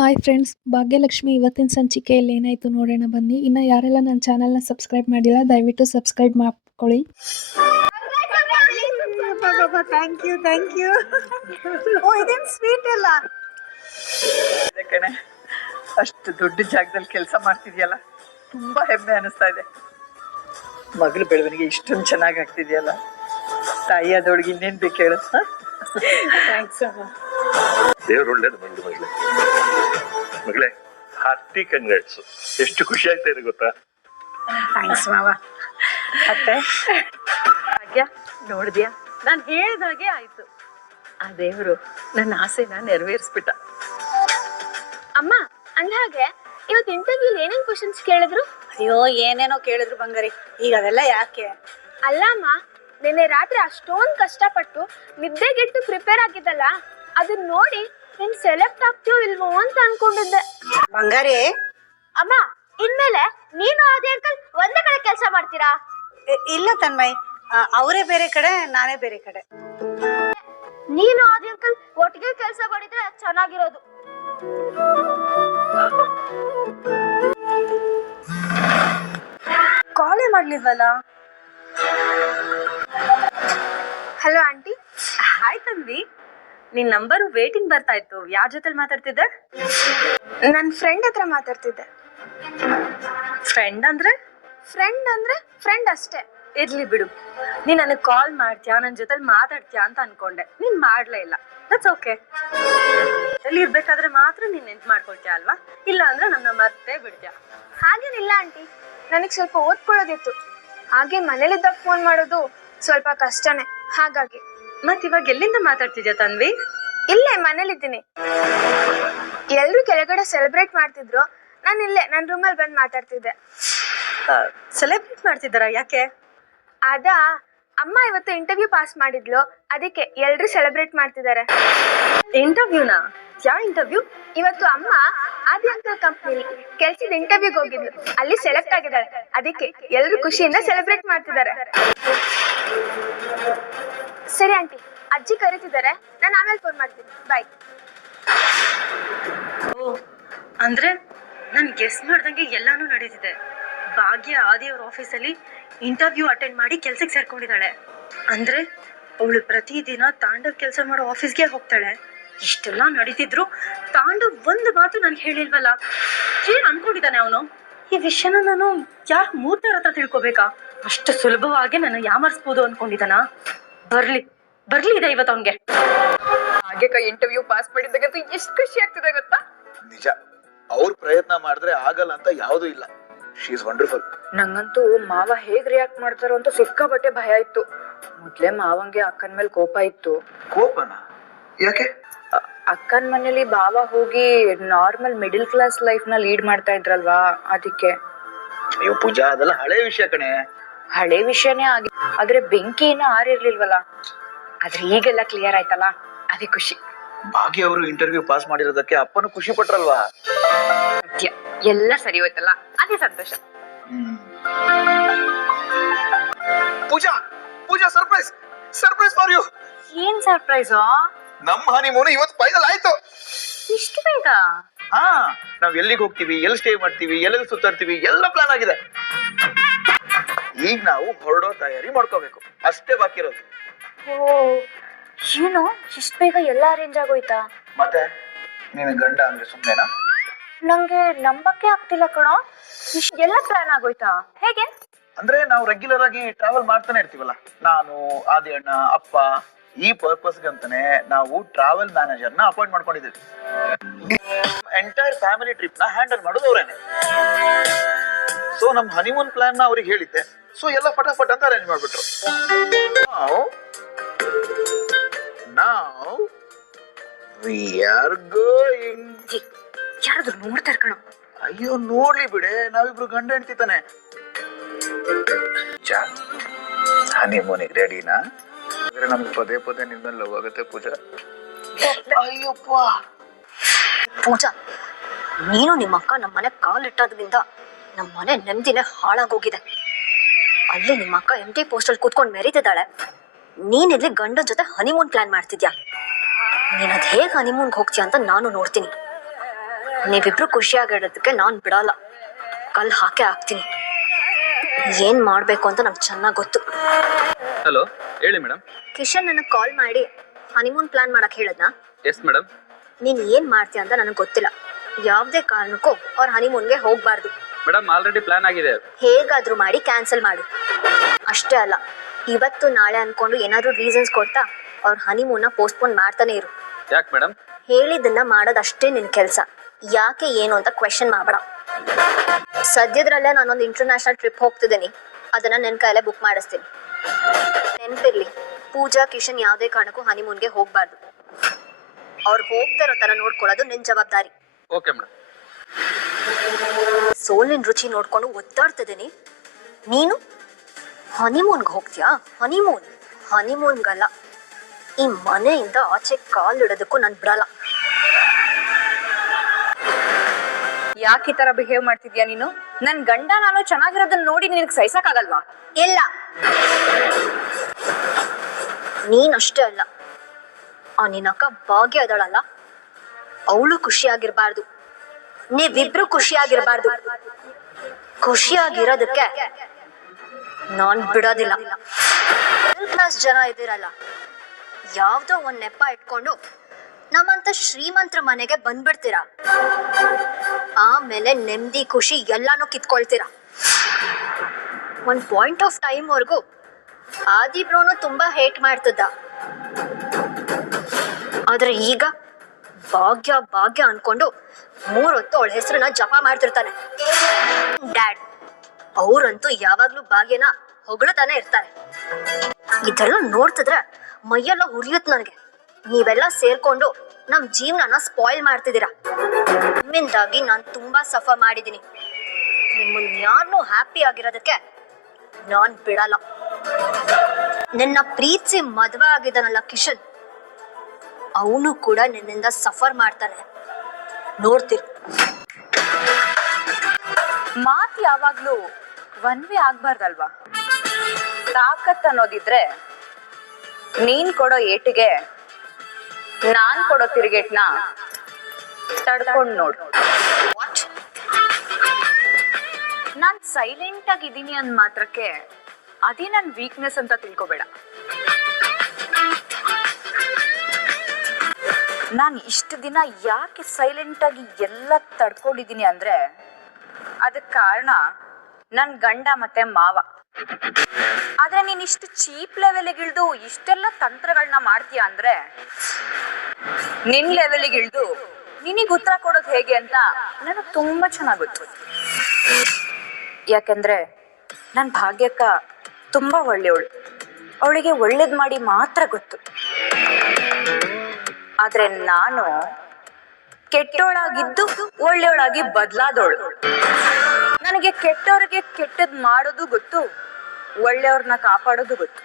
Hi friends, Bhagyalakshmi ಇವತ್ತಿನ ಸಂಚಿಕೆಯಲ್ಲಿ ಏನಾಯಿತು ನೋಡೋಣ ಬನ್ನಿ. ಇನ್ನು ಯಾರೆಲ್ಲ ನನ್ನ ಚಾನಲ್ನ ಸಬ್ಸ್ಕ್ರೈಬ್ ಮಾಡಿಲ್ಲ ದಯವಿಟ್ಟು ಸಬ್ಸ್ಕ್ರೈಬ್ ಮಾಡ್ಕೊಳ್ಳಿ. Thank you. ಓ ಇದೇನು ಸ್ವೀಟ್ ಅಲ್ಲ ಕಣೆ, ಅಷ್ಟು ದೊಡ್ಡ ಜಾಗದಲ್ಲಿ ಕೆಲಸ ಮಾಡ್ತಿದ್ಯಲ್ಲ, ತುಂಬಾ ಹೆಮ್ಮೆ ಅನಿಸ್ತಾ ಇದೆ. ಮಗಳು ಬೆಳವಣಿಗೆ ಇಷ್ಟೊಂದು ಚೆನ್ನಾಗಿ ಆಗ್ತಿದ್ಯಲ್ಲ, ತಾಯಿ ಅದೊಳಗೆ ಇನ್ನೇನ್ ಬೇಕು ಹೇಳು. ಥ್ಯಾಂಕ್ಸ್ ಅಮ್ಮ. ದೇವ್ರು ಒಳ್ಳೇದು ಬಂದು ಮಗಳೇ, ಹಾರ್ಟಿ ಕಂಗ್ರಾಟ್ಸ್. ಎಷ್ಟು ಖುಷಿ ಆಗ್ತಾ ಇದೆ ಗೊತ್ತಾ? ಥ್ಯಾಂಕ್ಸ್ ಮಾವ. ಅತ್ತೆ ಭಾಗ್ಯ, ನೋಡಿದ್ಯಾ, ನಾನು ಹೇಳ್ದಾಗೆ ಆಯ್ತು. ಆ ದೇವರು ನನ್ನ ಆಸೆನ ನೆರವೇರಿಸ್ಬಿಟ್ಟ. ಅಮ್ಮ, ಅಂದ್ಹಾಗೆ ಇವತ್ತು ಇಂಟರ್ವ್ಯೂಲಿ ಏನೇನ್ ಕ್ವಶನ್ಸ್ ಕೇಳಿದ್ರು? ಅಯ್ಯೋ, ಏನೇನೋ ಕೇಳಿದ್ರು ಬಂಗಾರಿ, ಈಗ ಅದೆಲ್ಲ ಯಾಕೆ? ಅಲ್ಲ ಅಮ್ಮ, ನಿನ್ನೆ ರಾತ್ರಿ ಅಷ್ಟೊಂದು ಕಷ್ಟಪಟ್ಟು ನಿದ್ದೆಗೆಟ್ಟು ಪ್ರಿಪೇರ್ ಆಗಿದ್ದಲ್ಲ, ಅದನ್ನ ನೋಡಿ ನೀನ್ ಸೆಲೆಕ್ಟ್ ಆಗ್ತೀಯೋ ಇಲ್ವೋ ಅಂತ ಅನ್ಕೊಂಡಿದ್ದೆ. ಬಂಗಾರಿ, ಅಮ್ಮ, ಇನ್ಮೇಲೆ ನೀನು ಅದೇ ಅಂಕಲ್ ಒಂದೇ ಕಡೆ ಕೆಲಸ ಮಾಡ್ತೀರಾ? ಇಲ್ಲ ತನ್ಮಯ್, ಅವರೇ ಬೇರೆ ಕಡೆ, ನಾನೇ ಬೇರೆ ಕಡೆ. ನೀನು ಅದೇ ಅಂಕಲ್ ಒಟ್ಟಿಗೆ ಕೆಲಸ ಮಾಡಿದ್ರೆ ಚೆನ್ನಾಗಿರೋದು. ಕಾಲೇ ಮಾಡ್ಲಿಲ್ವಲ್ಲ? Hello aunty. ಹಾಯ್ ತನ್ವಿ, ನಿನ್ ನಂಬರ್ ವೇಟಿಂಗ್ ಬರ್ತಾ ಇತ್ತು. ಯಾರ ಜೊತೆ ಮಾತಾಡ್ತಿದ್ದೆ? ನನ್ನ ಫ್ರೆಂಡ್ ಹತ್ರ ಮಾತಾಡ್ತಿದ್ದೆ. ಫ್ರೆಂಡ್ ಅಂದ್ರೆ ಫ್ರೆಂಡ್ ಅಷ್ಟೇ. ಇರ್ಲಿ ಬಿಡು, ನೀನ್ ನನಗ್ ಕಾಲ್ ಮಾಡ್ತೀಯಾ, ನನ್ ಜೊತೆ ಮಾತಾಡ್ತೀಯಾ ಅಂತ ಅನ್ಕೊಂಡೆ. ನೀನ್ ಮಾಡ್ಲೇ ಇಲ್ಲ. That's okay. ಎಲ್ಲಿ ಇರ್ಬೇಕಾದ್ರೆ ಮಾತ್ರ ನೀನ್ ನೆನ್ಪ್ ಮಾಡ್ಕೊಳ್ತೀಯ ಅಲ್ವಾ? ಇಲ್ಲ ಅಂದ್ರೆ ನನ್ನ ಮತ್ತೆ ಬಿಡ್ತೀಯ. ಹಾಗೇನಿಲ್ಲ ಆಂಟಿ, ನನಗೆ ಸ್ವಲ್ಪ ಓದ್ಕೊಳ್ಳೋದಿತ್ತು. ಹಾಗೆ ಮನೇಲಿದ್ದಾಗ ಫೋನ್ ಮಾಡೋದು ಸ್ವಲ್ಪ ಕಷ್ಟನೇ, ಹಾಗಾಗಿ. ಮತ್ ಇವಾಗ ಎಲ್ಲಿಂದ ಮಾತಾಡ್ತಿದ್ಯಾ ತನ್ವಿ? ಇಲ್ಲೇ ಮನೇಲಿದ್ದೀನಿ. ಎಲ್ರು ಕೆಳಗಡೆ ಸೆಲೆಬ್ರೇಟ್ ಮಾಡ್ತಿದ್ರು, ನಾನು ಇಲ್ಲೇ ನನ್ನ ರೂಮಲ್ಲಿ ಬಂದು ಮಾತಾಡ್ತಿದ್ದೆ. ಸೆಲೆಬ್ರೇಟ್ ಮಾಡ್ತಿದ್ದಾರಾ? ಯಾಕೆ? ಅದಾ, ಅಮ್ಮ ಇವತ್ತು ಇಂಟರ್ವ್ಯೂ ಪಾಸ್ ಮಾಡಿದ್ಲು, ಅದಕ್ಕೆ ಎಲ್ರು ಸೆಲೆಬ್ರೇಟ್ ಮಾಡ್ತಿದ್ದಾರೆ. ಇಂಟರ್ವ್ಯೂನಾ? ಯಾವ ಇಂಟರ್ವ್ಯೂ? ಇವತ್ತು ಅಮ್ಮ ಆದಿ ಅಂಕಲ್ ಕಂಪ್ನಿಲಿ ಕೆಲ್ಸದ ಇಂಟರ್ವ್ಯೂಗೆ ಹೋಗಿದ್ಲು, ಅಲ್ಲಿ ಸೆಲೆಕ್ಟ್ ಆಗಿದ್ದಾಳೆ. ಅದಕ್ಕೆ ಎಲ್ರು ಖುಷಿಯಿಂದ ಸೆಲೆಬ್ರೇಟ್ ಮಾಡ್ತಿದ್ದಾರೆ. ಸರಿ ಆಂಟಿ, ಅಜ್ಜಿ ಕರೀತಿದ್ದಾರೆ, ನಾನು ಆಮೇಲೆ ಫೋನ್ ಮಾಡ್ತೀನಿ. ಬಾಯ್. ಓ, ಅಂದ್ರೆ ನನ್ ಗೆಸ್ ಮಾಡ್ದಂಗೆ ಎಲ್ಲಾನು ನಡೀತಿದೆ. ಭಾಗ್ಯ ಆದಿಯವ್ರ ಆಫೀಸಲ್ಲಿ ಇಂಟರ್ವ್ಯೂ ಅಟೆಂಡ್ ಮಾಡಿ ಕೆಲ್ಸಕ್ಕೆ ಸೇರ್ಕೊಂಡಿದ್ದಾಳೆ. ಅಂದ್ರೆ ಅವಳು ಪ್ರತಿದಿನ ತಾಂಡವ್ ಕೆಲಸ ಮಾಡೋ ಆಫೀಸ್ಗೆ ಹೋಗ್ತಾಳೆ. ಇಷ್ಟೆಲ್ಲ ನಡೀತಿದ್ರು ತಾಂಡವ್ ಒಂದು ಮಾತು ನನ್ಗೆ ಹೇಳಿಲ್ವಲ್ಲ. ಏನ್ ಅನ್ಕೊಂಡಿದ್ದಾನೆ ಅವನು? ಈ ವಿಷಯನ ನಾನು ಯಾರು ಮೂರ್ತರ ಹತ್ರ ತಿಳ್ಕೊಬೇಕಾ? ಅಷ್ಟು ಸುಲಭವಾಗಿ ನನ್ನ ಯಾಮರ್ಸ್ಬೋದು ಅನ್ಕೊಂಡಿದ್ದಾನ? ಬರ್ಲಿ ಇದೆ ಇವತ್ತು ಅವನ್ಗೆ. ಹಾಗೆ ಇಂಟರ್ವ್ಯೂ ಪಾಸ್ ಮಾಡಿದಾಗಂತೂ ಎಷ್ಟು ಖುಷಿ ಆಗ್ತಿದೆ ಗೊತ್ತಾ? ನಿಜ, ಅವ್ರ ಪ್ರಯತ್ನ ಮಾಡಿದ್ರೆ ಆಗಲ್ಲ ಅಂತ ಯಾವ್ದು ಇಲ್ಲ. She is wonderful. ನಂಗಂತೂ ಮಾವ ಹೇಗ್ ರಿಯಾಕ್ಟ್ ಮಾಡ್ತಾರೋ ಅಂತ ಸಿಕ್ಕಾಪಟ್ಟೆ ಭಯ ಇತ್ತು. ಮೊದ್ಲೇ ಮಾವಂಗೆ ಅಕ್ಕನ ಮೇಲೆ ಕೋಪ ಇತ್ತು. ಕೋಪನ? ಯಾಕೆ? ಅಕ್ಕನ ಮನೇಲಿ ಬಾವ ಹೋಗಿ ನಾರ್ಮಲ್ ಮಿಡಿಲ್ ಕ್ಲಾಸ್ ಲೈಫ್ ನ ಲೀಡ್ ಮಾಡ್ತಾ ಇದ್ರಲ್ವಾ, ಅದಕ್ಕೆ. ಅಯ್ಯೋ ಪೂಜಾ, ಅದೆಲ್ಲ ಹಳೆ ವಿಷಯ ಕಣೆ. ಹಳೆ ವಿಷಯನೇ ಆಗಿ, ಆದ್ರೆ ಬೆಂಕಿ ಏನೋ ಆರಿರ್ಲಿಲ್ವಲ್ಲ. ಆದ್ರೆ ಈಗೆಲ್ಲ ಕ್ಲಿಯರ್ ಆಯ್ತಲ್ಲ, ಅದೇ ಖುಷಿ. ಭಾಗ್ಯ ಅವರು ಇಂಟರ್ವ್ಯೂ ಪಾಸ್ ಮಾಡಿರೋದಕ್ಕೆ ಅಪ್ಪನು ಖುಷಿ ಪಟ್ರಲ್ವಾ? ಸತ್ಯ, ಎಲ್ಲ ಸರಿ ಹೋಯ್ತಲ್ಲ, ಅದೇ ಸಂತೋಷ. ಪೂಜಾ, ಸರ್ಪ್ರೈಸ್ ಫಾರ್ ಯು. ಏನ್ ಸರ್ಪ್ರೈಸು? ನಮ್ಮ ಹನಿಮೂನ್ ಇವತ್ತು ಫೈನಲ್ ಆಯ್ತು. ಇಷ್ಟು ಬೇಗ? ಹಾ, ನಾವ್ ಎಲ್ಲಿಗೆ ಹೋಗ್ತೀವಿ, ಎಲ್ಲಿ ಸ್ಟೇ ಮಾಡ್ತೀವಿ, ಎಲ್ಲೆಲ್ಲಿ ಸುತ್ತಾಡ್ತೀವಿ, ಎಲ್ಲ ಪ್ಲಾನ್ ಆಗಿದೆ. ಈಗ ನಾವು ಹೊರಡೋ ತಯಾರಿ ಮಾಡ್ಕೋಬೇಕು, ಅಷ್ಟೇ ಬಾಕಿ ಇರೋದು. ಓ, ಏನು ಇಷ್ಟು ಬೇಗ ಎಲ್ಲ ಅರೇಂಜ್ ಆಗೋಯ್ತಾ? ಮತ್ತೆ ನೀನು ಗಂಡ ಅಂದ್ರೆ ಸುಮ್ನೆನಾ? ನಂಗೆ ನಂಬಕ್ಕೆ ಆಗ್ತಿಲ್ಲ ಕಣೋ, ಎಲ್ಲ ಪ್ಲಾನ್ ಆಗೋಯ್ತಾ? ಹೇಗೆ? ಅಂದ್ರೆ ನಾವು ರೆಗ್ಯುಲರ್ ಆಗಿ ಟ್ರಾವೆಲ್ ಮಾಡ್ತಾನೆ ಇರ್ತೀವಲ್ಲ, ನಾನು, ಆದಿ ಅಣ್ಣ, ಅಪ್ಪ. ಈ ಪರ್ಪಸ್ಗಂತಾನೆ ನಾವು ಟ್ರಾವೆಲ್ ಮ್ಯಾನೇಜರ್ ನ ಅಪಾಯಿಂಟ್ ಮಾಡ್ಕೊಂಡಿದ್ದೀವಿ. ಎಂಟೈರ್ ಫ್ಯಾಮಿಲಿ ಟ್ರಿಪ್ ನ ಹ್ಯಾಂಡಲ್ ಮಾಡೋದು ಅವರೇನೆ. ಸೊ ನಮ್ ಹನಿಮೂನ್ ಪ್ಲಾನ್ ನ ಅವ್ರಿಗೆ ಹೇಳಿದ್ದೆ, ಸೊ ಎಲ್ಲ ಫಟಾಫಟ್ ಅಂತ ಅರೇಂಜ್ ಮಾಡ್ಬಿಟ್ರು. Now we are going. ಯಾರಾದ್ರೂ ನೋಡ್ತಾರ ಕಣೋ. ಅಯ್ಯೋ ನೋಡ್ಲಿ ಬಿಡೆ, ನಾವಿಬ್ರು ಗಂಡ ಹೆಂಡ್ತಿ ತಾನೆ. ಹನಿಮೂನಿಗೆ ರೆಡಿನಾ? ನಮ್ಗೆ ಪದೇ ಪದೇ ನಿಮ್ಮಲ್ಲಿ ಲವ್ ಆಗುತ್ತೆ ಪೂಜಾ. ಅಯ್ಯಪ್ಪ ಪೂಜಾ, ನೀನು ನಿಮ್ಮ ಅಕ್ಕ ನಮ್ಮ ಮನೆ ಕಾಲಿಟ್ಟೋದ್ರಿಂದ ನಮ್ಮ ಮನೆ ನೆಮ್ಮದಿನೇ ಹಾಳಾಗೋಗಿದೆ. ಅಲ್ಲಿ ನಿಮ್ಮ ಅಕ್ಕ ಎಂಟಿ ಪೋಸ್ಟ್ ಅಲ್ಲಿ ಕೂತ್ಕೊಂಡು ಮೆರೀತಿದ್ದಾಳೆ, ನೀನಿಲ್ಲಿ ಗಂಡ ಜೊತೆ ಹನಿಮೂನ್ ಪ್ಲಾನ್ ಮಾಡ್ತಿದ್ಯಾ. ನೀನ್ ಅದ್ ಹೇಗ್ ಹನಿಮೂನ್ಗೆ ಹೋಗ್ತೀಯ ಅಂತ ನಾನು ನೋಡ್ತೀನಿ. ನೀವಿಬ್ರು ಖುಷಿಯಾಗಿಡೋದಕ್ಕೆ ನಾನು ಬಿಡಲ್ಲ, ಕಲ್ ಹಾಕೇ ಹಾಕ್ತೀನಿ. ಏನ್ ಮಾಡ್ಬೇಕು ಅಂತ ನಂಗೆ ಚೆನ್ನಾಗಿ ಗೊತ್ತು. ಹಲೋ, ಹೇಳಿ ಮೇಡಮ್. ಕಿಶನ್ ನನಗೆ ಕಾಲ್ ಮಾಡಿ ಹನಿಮೂನ್ ಪ್ಲಾನ್ ಮಾಡಕ್ ಹೇಳದ್ನಾ? Yes madam. ನೀನ್ ಏನ್ ಮಾಡ್ತೀಯ ಅಂತ ನನಗೆ ಗೊತ್ತಿಲ್ಲ. ಯಾವ್ದೇ ಕಾರಣಕ್ಕೂ ಅವ್ರ ಹನಿಮೂನ್ಗೆ ಹೋಗ್ಬಾರ್ದು. ಮೇಡಮ್ ಆಲ್ರೆಡಿ ಪ್ಲಾನ್ ಆಗಿದೆ. ಹೇಗಾದ್ರೂ ಮಾಡಿ ಕ್ಯಾನ್ಸಲ್ ಮಾಡು. ಅಷ್ಟೇ ಅಲ್ಲ, ಇವತ್ತು ನಾಳೆ ಅನ್ಕೊಂಡು ಏನಾದ್ರೂ ರೀಸನ್ಸ್ ಕೊಡ್ತಾ ಅವ್ರ ಹನಿಮೂನ್ನ ಪೋಸ್ಟ್ಪೋನ್ ಮಾಡ್ತಾನೆ ಇರು. ಯಾಕೆ ಮೇಡಮ್? ಹೇಳಿದ್ದನ್ನ ಮಾಡೋದಷ್ಟೇ ನಿನ್ ಕೆಲ್ಸ. ಯಾಕೆ ಏನು ಅಂತ ಕ್ವೆಶನ್ ಮಾಡಬೇಡ. ಸದ್ಯದ್ರಲ್ಲೇ ನಾನೊಂದು ಇಂಟರ್ನ್ಯಾಷನಲ್ ಟ್ರಿಪ್ ಹೋಗ್ತಿದ್ದೀನಿ, ಅದನ್ನ ನಿನ್ ಕೈಲೇ ಬುಕ್ ಮಾಡಿಸ್ತೀನಿ. ನೆನ್ಪಿರ್ಲಿ, ಪೂಜಾ ಕಿಶನ್ ಯಾವ್ದೇ ಕಾರಣಕ್ಕೂ ಹನಿಮೂನ್ಗೆ ಹೋಗ್ಬಾರ್ದು. ಅವ್ರು ಹೋಗ್ದಿರೋ ತರ ನೋಡ್ಕೊಳ್ಳೋದು ನಿನ್ ಜವಾಬ್ದಾರಿ. Okay madam. ಸೋಲಿನ ರುಚಿ ನೋಡ್ಕೊಂಡು ಒದ್ದಾಡ್ತಿದ್ದೀನಿ, ನೀನು ಹನಿಮೂನ್ಗೆ ಹೋಗ್ತೀಯಾ? ಹನಿಮೂನ್ಗಲ್ಲ, ಈ ಮನೆಯಿಂದ ಆಚೆ ಕಾಲಿಡೋದಕ್ಕೂ ನಾನು ಬಿಡಲ್ಲ. ಯಾಕೆ ಈ ತರ ಬಿಹೇವ್ ಮಾಡ್ತಿದ್ಯಾ ನೀನು? ನನ್ ಗಂಡ ನಾನು ಚೆನ್ನಾಗಿರೋದನ್ನ ನೋಡಿ ನಿನಗೆ ಸಹಿಸಕ್ಕಾಗಲ್ವಾ? ಇಲ್ಲ, ನೀನಷ್ಟೇ ಅಲ್ಲ, ಆ ನಿನ್ನಕ್ಕ ಭಾಗ್ಯ ಅದಳಲ್ಲ, ಅವಳು ಖುಷಿಯಾಗಿರ್ಬಾರ್ದು. ನೀವಿಬ್ರು ಖುಷಿಯಾಗಿರ್ಬಾರ್ದು. ಖುಷಿಯಾಗಿರೋದಕ್ಕೆ ನಾನ್ ಬಿಡೋದಿಲ್ಲ. ಮಿಡಲ್ ಕ್ಲಾಸ್ ಜನ ಇದ್ದೀರಲ್ಲ, ಯಾವ್ದೋ ಒಂದ್ ನೆಪ ಇಟ್ಕೊಂಡು ನಮ್ಮಂತ ಶ್ರೀಮಂತರ ಮನೆಗೆ ಬಂದ್ಬಿಡ್ತೀರಾ. ಆಮೇಲೆ ನೆಮ್ಮದಿ ಖುಷಿ ಎಲ್ಲಾನು ಕಿತ್ಕೊಳ್ತೀರಾ. ಒಂದ್ ಪಾಯಿಂಟ್ ಆಫ್ ಟೈಮ್ ವರ್ಗೂ ಆದಿ ಬ್ರೋನು ತುಂಬಾ ಹೇಟ್ ಮಾಡ್ತಿದ್ದ. ಆದ್ರೆ ಈಗ ಭಾಗ್ಯ ಅನ್ಕೊಂಡು 3 ಹೊತ್ತು ಅವಳ ಹೆಸರನ್ನ ಜಪ ಮಾಡ್ತಿರ್ತಾನೆ. ಡ್ಯಾಡ್ ಅವ್ರಂತೂ ಯಾವಾಗ್ಲೂ ಭಾಗ್ಯನ ಹೊಗಳ್ತಾನೆ ಇರ್ತಾರೆ. ಇದೆಲ್ಲ ನೋಡ್ತಿದ್ರೆ ಮೈಯೆಲ್ಲ ಹುರಿಯುತ್ತೆ ನನಗೆ. ನೀವೆಲ್ಲ ಸೇರ್ಕೊಂಡು ನಮ್ ಜೀವನನ ಸ್ಪಾಯ್ಲ್ ಮಾಡ್ತಿದ್ದೀರಾ. ನಿಮ್ಮಿಂದಾಗಿ ನಾನು ತುಂಬಾ ಸಫರ್ ಮಾಡಿದ್ದೀನಿ. ನಿಮ್ಮನ್ನ ಯಾರನ್ನೂ ಹ್ಯಾಪಿ ಆಗಿರೋದಕ್ಕೆ ನಾನ್ ಬಿಡಲ್ಲ. ನಿನ್ನ ಪ್ರೀತಿ ಮದ್ವೆ ಆಗಿದ್ದಾನಲ್ಲ ಕಿಶನ್, ಅವನು ಕೂಡ ನಿನ್ನಿಂದ ಸಫರ್ ಮಾಡ್ತಾನೆ, ನೋಡ್ತಿರು. ಮಾತ್ ಯಾವಾಗ್ಲೂ ಒನ್ವೇ ಆಗ್ಬಾರ್ದಲ್ವಾ? ತಾಕತ್ ಅನ್ನೋದಿದ್ರೆ ನೀನ್ ಕೊಡೋ ಏಟಿಗೆ ನಾನ್ ಕೊಡೋ ತಿರುಗೇಟ್ನ ತಡ್ಕೊಂಡ್ ನೋಡು. ನಾನ್ ಸೈಲೆಂಟ್ ಆಗಿದ್ದೀನಿ ಅಂದ್ ಮಾತ್ರಕ್ಕೆ ಅದೇ ನನ್ ವೀಕ್ನೆಸ್ ಅಂತ ತಿಳ್ಕೊಬೇಡ. ನಾನ್ ಇಷ್ಟು ದಿನ ಯಾಕೆ ಸೈಲೆಂಟ್ ಆಗಿ ಎಲ್ಲ ತಡ್ಕೊಂಡಿದ್ದೀನಿ ಅಂದ್ರೆ ಅದಕ್ ಕಾರಣ ನನ್ ಗಂಡ ಮತ್ತೆ ಮಾವ. ಆದ್ರೆ ನೀನ್ ಇಷ್ಟು ಚೀಪ್ ಲೆವೆಲ್ಗೆ ಇಳ್ದು ಇಷ್ಟೆಲ್ಲ ತಂತ್ರಗಳನ್ನ ಮಾಡ್ತೀಯ ಅಂದ್ರೆ ನಿನ್ ಲೆವೆಲ್ಗೆ ಇಳ್ದು ನಿನಗ್ ಉತ್ತರ ಕೊಡೋದು ಹೇಗೆ ಅಂತ ನನಗ್ ತುಂಬಾ ಚೆನ್ನಾಗ್ ಗೊತ್ತು. ಯಾಕಂದ್ರೆ ನನ್ ಭಾಗ್ಯಕ್ಕ ತುಂಬಾ ಒಳ್ಳೆಯವಳು, ಅವಳಿಗೆ ಒಳ್ಳೇದ್ ಮಾಡಿ ಮಾತ್ರ ಗೊತ್ತು. ಆದ್ರೆ ನಾನು ಕೆಟ್ಟವಳಾಗಿದ್ದು ಒಳ್ಳೆಯವಳಾಗಿ ಬದಲಾದವಳು. ನನಗೆ ಕೆಟ್ಟವ್ರಿಗೆ ಕೆಟ್ಟದ್ ಮಾಡೋದು ಗೊತ್ತು, ಒಳ್ಳೆಯವ್ರನ್ನ ಕಾಪಾಡೋದು ಗೊತ್ತು.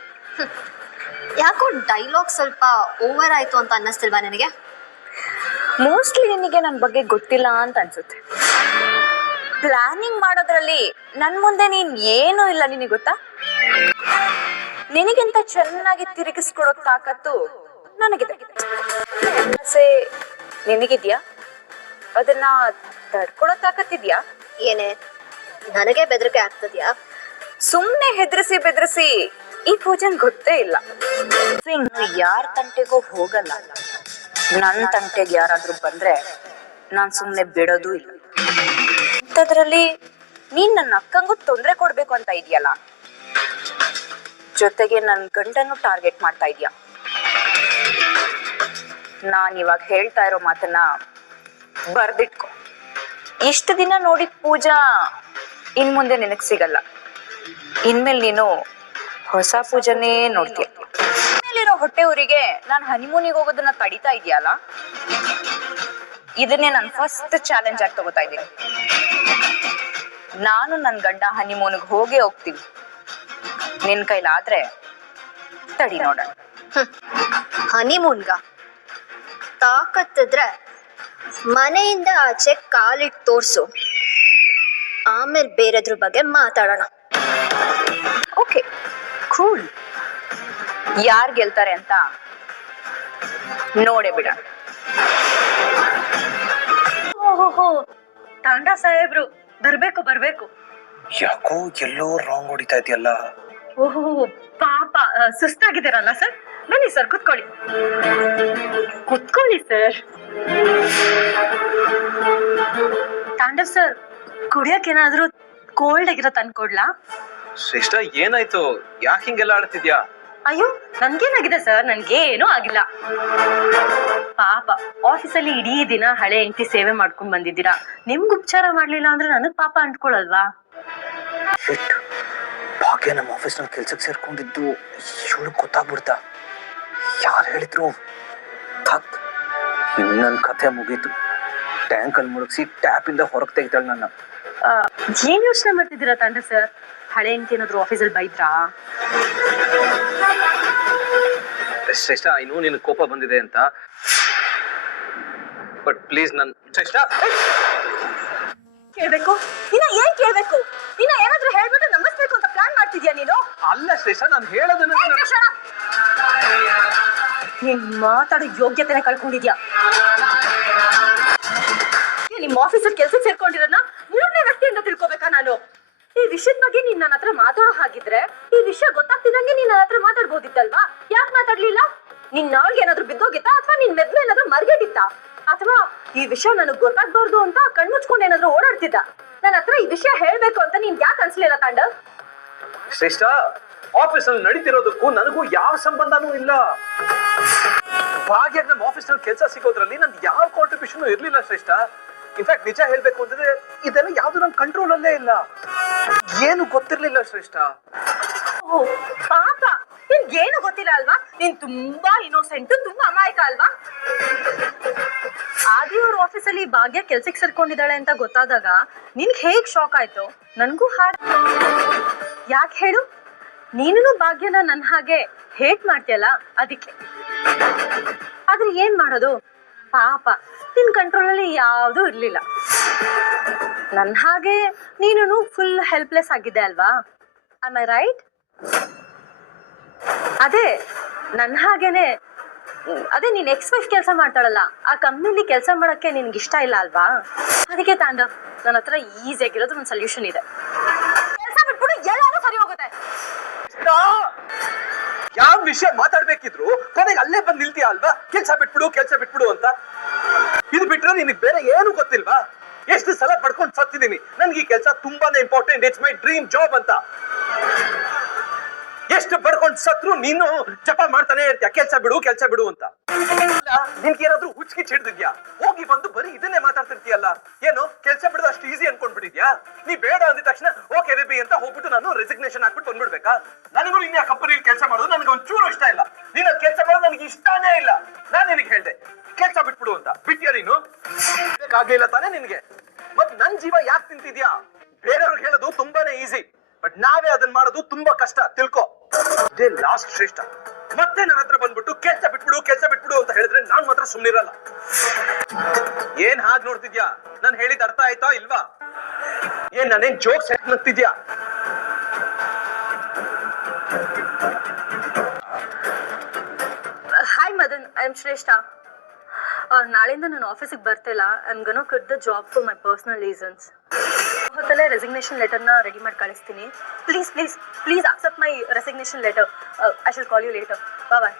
ಯಾಕೋ ಡೈಲಾಗ್ ಸ್ವಲ್ಪ ಓವರ್ ಆಯ್ತು ಅಂತ ಅನ್ನಿಸ್ತಿಲ್ವಾ ನಿನಗೆ? ಮೋಸ್ಟ್ಲಿ ನಿನಗೆ ನನ್ನ ಬಗ್ಗೆ ಗೊತ್ತಿಲ್ಲ ಅಂತ ಅನ್ಸುತ್ತೆ. ಪ್ಲಾನಿಂಗ್ ಮಾಡೋದ್ರಲ್ಲಿ ನನ್ ಮುಂದೆ ನೀನ್ ಏನೂ ಇಲ್ಲ, ನಿನಗೆ ಗೊತ್ತಾ? ನಿನಗಿಂತ ಚೆನ್ನಾಗಿ ತಿರುಗಿಸ್ಕೊಡೋ ತಾಕತ್ತು ನನಗಿದೆ. ನಿನಗಿದ್ಯಾ? ಅದನ್ನ ತಡ್ಕೊಳೋ ತಾಕತ್ತಿದ್ಯಾ? ಏನೇ ನನಗೆ ಬೆದರಿಕೆ ಆಗ್ತದ್ಯಾ? ಸುಮ್ನೆ ಹೆದರ್ಸಿ ಬೆದರ್ಸಿ ಈ ಪೂಜನ್ ಗೊತ್ತೇ ಇಲ್ಲ. ಯಾರ ತಂಟೆಗೂ ಹೋಗಲ್ಲ. ನನ್ ತಂಟೆಗೆ ಯಾರಾದ್ರೂ ಬಂದ್ರೆ ನಾನ್ ಸುಮ್ನೆ ಬಿಡೋದು ಇಲ್ಲ. ಇಂಥದ್ರಲ್ಲಿ ನೀನ್ ನನ್ನ ಅಕ್ಕಂಗೂ ತೊಂದ್ರೆ ಕೊಡ್ಬೇಕು ಅಂತ ಇದೆಯಲ್ಲ, ಜೊತೆಗೆ ನನ್ ಗಂಡನ್ನು ಟಾರ್ಗೆಟ್ ಮಾಡ್ತಾ ಇದೀಯ. ನಾನ್ ಇವಾಗ ಹೇಳ್ತಾ ಇರೋ ಮಾತನ್ನ ಬರ್ದಿಟ್ಕೊ. ಇಷ್ಟು ದಿನ ನೋಡಿದ ಪೂಜಾ ಇನ್ ಮುಂದೆ ನಿನಗ್ ಸಿಗಲ್ಲ. ಇನ್ಮೇಲೆ ನೀನು ಹೊಸ ಪೂಜನೇ ನೋಡ್ತೀಯ. ಇರೋ ಹೊಟ್ಟೆ ಊರಿಗೆ ನಾನು ಹನಿಮೂನಿಗೆ ಹೋಗೋದನ್ನ ತಡಿತಾ ಇದೆಯಲ್ಲ, ಇದನ್ನೇ ನಾನು ಫಸ್ಟ್ ಚಾಲೆಂಜ್ ಆಗಿ ತಗೋತಾ ಇದ್ದೀನಿ. ನಾನು ನನ್ ಗಂಡ ಹನಿಮೂನಿಗೆ ಹೋಗೇ ಹೋಗ್ತೀವಿ. ನಿನ್ ಕೈಲಾದ್ರೆ ತಡಿ ನೋಡೋಣ. ಹನಿಮೂನ್ಗ ತಾಕತ್ತಿದ್ರೆ ಮನೆಯಿಂದ ಆಚೆ ಕಾಲಿಟ್ಟು ತೋರ್ಸು, ಆಮೇಲೆ ಬೇರೆದ್ರ ಬಗ್ಗೆ ಮಾತಾಡೋಣ. Okay, cool. ಯಾರ್ ಗೆಲ್ತಾರೆ ಅಂತ ನೋಡೇ ಬಿಡ. ಓಹೋ ತಾಂಡಾ ಸಾಹೇಬ್ರು ಬರ್ಬೇಕು. ಯಾಕೋ ಎಲ್ಲೋ ರಾಂಗ್ ಹೊಡಿತಾ ಇದೆಯಲ್ಲ. ಓಹೋ ಪಾಪ ಸುಸ್ತಾಗಿದ್ದೀರಲ್ಲ ಸರ್? ಬನ್ನಿ ಸರ್ ಕುತ್ಕೊಳ್ಳಿ ಸರ್. ತಾಂಡವ್ ಸರ್ ಕುಡಿಯಕ್ಕೇನಾದ್ರೂ ಕೋಲ್ಡ್ ಆಗಿರೋ ತಂದ್ಕೊಡ್ಲಾ? ಶ್ರೇಷ್ಠ ಏನಾಯ್ತು? ಯಾಕೆ ಹಿಂಗೆಲ್ಲ ಆಡ್ತಿದ್ಯಾ? ಅಯ್ಯೋ ನನ್ಗೇನಾಗಿದೆ ಸರ್? ನನ್ಗೇನೂ ಆಗಿಲ್ಲ. ಪಾಪ ಆಫೀಸಲ್ಲಿ ಇಡೀ ದಿನ ಹಳೆ ಹೆಂಡತಿ ಸೇವೆ ಮಾಡ್ಕೊಂಡ್ ಬಂದಿದ್ದೀರಾ, ನಿಮ್ಗೆ ಉಪಚಾರ ಮಾಡ್ಲಿಲ್ಲ ಅಂದ್ರೆ ನನಗ್ ಪಾಪ ಅಂಟ್ಕೊಳಲ್ವಾ? ಭಾಗ್ಯ ನಮ್ಮ ಆಫೀಸ್ನಲ್ಲಿ ಕೆಲ್ಸಕ್ಕೆ ಸೇರ್ಕೊಂಡಿದ್ದು ಇವಳು ಗೊತ್ತಾಗ್ಬಿಡ್ತಾ? ಯಾರು ಹೇಳಿದ್ರು? ಥಕ್, ನನ್ನ ಕಥೆ ಮುಗೀತು. ಟ್ಯಾಂಕಲ್ಲಿ ಮುಳುಗಿಸಿ ಟ್ಯಾಪಿಂದ ಹೊರಗೆ ತೆಗಿತಾಳೆ ನನ್ನ. ಏನ್ ಯೋಚನೆ ಮಾಡ್ತಿದ್ದೀರಾ ತಾಂಡ್ರೆ ಸರ್? ಹಳೆ ಹೆಂಡತಿ ಏನಾದ್ರು ಆಫೀಸಲ್ಲಿ ಬೈದ್ರಾ? ಶ್ರೇಷ್ಠ ಇನ್ನು ನಿನ್ ಕೋಪ ಬಂದಿದೆ ಅಂತ, ಬಟ್ ಪ್ಲೀಸ್ ಶ್ರೇಷ್ಠ ಕೇಳ್ಬೇಕು ಏನ್ ಕೇಳ್ಬೇಕು? ಏನಾದ್ರೂ ಹೇಳ್ಬಿಟ್ಟು ನಂಬಿಸ್ಬೇಕು ಅಂತ ಪ್ಲಾನ್ ಮಾಡ್ತಿದ್ಯಾ ನೀನು? ಅಲ್ಲ ಶ್ರೇಷ್ಠ, ನಾನು ಹೇಳೋದನ್ನ ನೀನ್ ಮಾತಾಡೋ ಯೋಗ್ಯತೆನೆ ಕಳ್ಕೊಂಡಿದ್ಯಾ. ನಿಮ್ ಆಫೀಸಲ್ಲಿ ಕೆಲ್ಸಕ್ಕೆ ಸೇರ್ಕೊಂಡಿರೋದನ್ನ ಮೂರನೇ ವ್ಯಕ್ತಿ ಅಂತ ತಿಳ್ಕೊಬೇಕಾ ನಾನು? ಈ ವಿಷಯದ ಬಗ್ಗೆ ನೀನ್ ನನ್ನ ಹತ್ರ ಮಾತಾಡೋ ಹಾಗಿದ್ರೆ ಈ ವಿಷಯ ಗೊತ್ತಾಗ್ತಿದಂಗೆ ನೀನ್ ನನ್ನ ಹತ್ರ ಮಾತಾಡ್ಬೋದಿತ್ತಲ್ವಾ? ಯಾಕೆ ಮಾತಾಡ್ಲಿಲ್ಲ? ನಿನ್ ನಾಲ್ಗೆ ಏನಾದ್ರು ಬಿದ್ದೋಗಿತ್ತಾ ಅಥವಾ ನಿನ್ ಮೆದ್ಲು ಏನಾದ್ರು ಮರ್ಗೆಟ್ಟಿತ್ತಾ? ಅಥವಾ ಈ ವಿಷಯ ನನಗ್ ಗೊತ್ತಾಗ್ಬಾರ್ದು ಅಂತ ಕಣ್ಮುಚ್ಕೊಂಡು ಏನಾದ್ರು ಓಡಾಡ್ತಿದ್ದ? ನನ್ನ ಹತ್ರ ಈ ವಿಷಯ ಹೇಳ್ಬೇಕು ಅಂತ ನೀನ್ ಯಾಕೆ ಅನ್ಸ್ಲಿಲ್ಲ ತಾಂಡವ್? ಶ್ರೇಷ್ಠ, ಆಫೀಸಲ್ಲಿ ನಡೀತಿರೋದಕ್ಕೂ ನನಗೂ ಯಾವ ಸಂಬಂಧನೂ ಇಲ್ಲ. ಭಾಗ್ಯ ನಮ್ಮ ಆಫೀಸ್ನಲ್ಲಿ ಕೆಲಸ ಸಿಗೋದ್ರಲ್ಲಿ ನನ್ ಯಾವ ಕಾಂಟ್ರಿಬ್ಯೂಷನ್ ಇರ್ಲಿಲ್ಲ ಶ್ರೇಷ್ಠ. ಇನ್ಫ್ಯಾಕ್ಟ್ ನಿಜ ಹೇಳ್ಬೇಕು ಅಂತಂದ್ರೆ ಇದೆಲ್ಲ ಯಾವ್ದು ನಮ್ ಕಂಟ್ರೋಲ್ ಅಲ್ಲೇ ಇಲ್ಲ. ಏನು ಗೊತ್ತಿರ್ಲಿಲ್ಲ ಶ್ರೇಷ್ಠ. ಓ ಪಾಪ, ನಿನ್ಗೇನು ಗೊತ್ತಿಲ್ಲ ಅಲ್ವಾ? ನೀನ್ ತುಂಬಾ ಇನ್ನೋಸೆಂಟ್, ತುಂಬಾ ಅಮಾಯಕ ಅಲ್ವಾ? ಆದಿಯವ್ರ ಆಫೀಸಲ್ಲಿ ಭಾಗ್ಯ ಕೆಲ್ಸಕ್ಕೆ ಸೇರ್ಕೊಂಡಿದ್ದಾಳೆ ಅಂತ ಗೊತ್ತಾದಾಗ ನಿನ್ಗೆ ಹೇಗ್ ಶಾಕ್ ಆಯ್ತು? ನನ್ಗೂ ಯಾಕೆ ಹೇಳು? ನೀನು ಭಾಗ್ಯನ ನನ್ ಹಾಗೆ ಹೇಟ್ ಮಾಡ್ತೀಯಲ್ಲ ಅದಕ್ಕೆ. ಆದ್ರೆ ಏನ್ ಮಾಡೋದು ಪಾಪ, ನಿನ್ ಕಂಟ್ರೋಲ್ ಅಲ್ಲಿ ಯಾವ್ದೂ ಇರ್ಲಿಲ್ಲ. ನನ್ ಹಾಗೆ ನೀನು ಫುಲ್ ಹೆಲ್ಪ್ಲೆಸ್ ಆಗಿದ್ದೆ ಅಲ್ವಾ? Am I right? ಅದೇ ನನ್ ಹಾಗೇನೆ ಅದೇ ನೀನ್ ಎಕ್ಸ್-ವೈಫ್ ಕೆಲಸ ಮಾಡ್ತಾಳಲ್ಲ, ಆ ಕಂಪ್ನಿಲಿ ಕೆಲಸ ಮಾಡಕ್ಕೆ ನಿನ್ಗೆ ಇಷ್ಟ ಇಲ್ಲ ಅಲ್ವಾ? ಅದಕ್ಕೆ ತಾಂಡವ್, ನನ್ನ ಹತ್ರ ಈಸಿಯಾಗಿರೋದು ಒಂದು ಸೊಲ್ಯೂಷನ್ ಇದೆ. ಕೆಲಸ ಬಿಟ್ಬಿಡು, ಎಲ್ಲಾನು ಸರಿ ಹೋಗುತ್ತೆ. ಯಾವ ವಿಷಯ ಮಾತಾಡ್ಬೇಕಿದ್ರು ಕೊನೆಗೆ ಅಲ್ಲೇ ಬಂದು ನಿಲ್ತೀಯ ಅಲ್ವಾ? ಕೆಲ್ಸ ಬಿಟ್ಬಿಡು ಅಂತ. ಇದು ಬಿಟ್ರೆ ನಿನಗೆ ಬೇರೆ ಏನು ಗೊತ್ತಿಲ್ವಾ? ಎಷ್ಟು ಸಲ ಪಡ್ಕೊಂಡು ಸತ್ತಿದ್ದೀನಿ, ನನ್ಗೆ ಈ ಕೆಲಸ ತುಂಬಾನೇ important, it's my dream job ಅಂತ. ಎಷ್ಟು ಪಡ್ಕೊಂಡು ಸತ್ರು ನೀನು ಜಪ ಮಾಡ್ತಾನೆ ಇರ್ತೀಯ, ಕೆಲ್ಸ ಬಿಡು ಅಂತ. ನಿನ್ಗೇನಾದ್ರೂ ಹುಚ್ಚಿಗೆ ಹಿಡಿದಿದ್ಯಾ? ಹೋಗಿ ಬಂದು ಬರೀ ಇದನ್ನೇ ಮಾತಾಡ್ತಿರ್ತೀಯಲ್ಲ. ಏನು ಕೆಲ್ಸ ಬಿಡೋದು ಅಷ್ಟು ಈಸಿ ಅನ್ಕೊಂಡ್ಬಿಟ್ಟಿದ್ಯಾ? ನೀ ಬೇಡ ಅಂದಿದ ತಕ್ಷಣ ಓಕೆ ಬೇಬಿ ಅಂತ ಹೋಗ್ಬಿಟ್ಟು ನಾನು ರೆಸಿಗ್ನೇಷನ್ ಹಾಕ್ಬಿಟ್ಟು ಬಂದ್ಬಿಡ್ಬೇಕಾ? ನನಗೂ ನಿನ್ನ ಕಂಪನಿಯಲ್ಲಿ ಕೆಲಸ ಮಾಡೋದು ನನಗೆ ಒಂಚೂರು ಇಷ್ಟ ಇಲ್ಲ. ನೀನ್ ಕೆಲಸ ಮಾಡೋದು ನನಗೆ ಇಷ್ಟನೇ ಇಲ್ಲ. ನಾನ್ ನಿನಗೆ ಹೇಳ್ದೆ ಕೆಲ್ಸ ಬಿಟ್ಬಿಡು ಅಂತ, ಬಿಟ್ಟಿಯಾ ನೀನು? ಬೇಕಾಗ್ಲಿಲ್ಲ ತಾನೇ ನಿನ್ಗೆ? ಮತ್ ನನ್ ಜೀವ ಯಾಕೆ ತಿಂತಿದ್ಯಾ? ಬೇರೆಯವ್ರಿಗೆ ಹೇಳೋದು ತುಂಬಾನೇ ಈಸಿ, ಬಟ್ ನಾವೇ ಅದನ್ನ ಮಾಡೋದು ತುಂಬಾ ಕಷ್ಟ, ತಿಳ್ಕೊ. ಇದೇ ಲಾಸ್ಟ್ ಶ್ರೇಷ್ಠ. ಮತ್ತೆ ನನ್ನ ಹತ್ರ ಬಂದ್ಬಿಟ್ಟು ಕೆಲ್ಸ ಬಿಟ್ಬಿಡು ಅಂತ ಹೇಳಿದ್ರೆ ನಾನ್ ಮಾತ್ರ ಸುಮ್ನಿರಲ್ಲ. ಏನ್ ಹಾಗೆ ನೋಡ್ತಿದ್ಯಾ? ನಾನು ಹೇಳಿದ ಅರ್ಥ ಆಯ್ತಾ ಇಲ್ವಾ? ಏನ್ ನಾನೇನ್ ಜೋಕ್ ಸೆಟ್ ನಗ್ತಿದ್ಯಾ? Hi Madan, I am Shreshtha. ನಾಳೆಯಿಂದ ನಾನು ಆಫೀಸಿಗೆ ಬರ್ತಿಲ್ಲ. I am gonna quit the job for my personal reasons. ಹೊತ್ತಲ್ಲೇ ರೆಸಿಗ್ನೇಷನ್ ಲೆಟರ್ನ ರೆಡಿ ಮಾಡಿ ಕಳಿಸ್ತೀನಿ. Please accept my resignation letter. I shall call you later. Bye.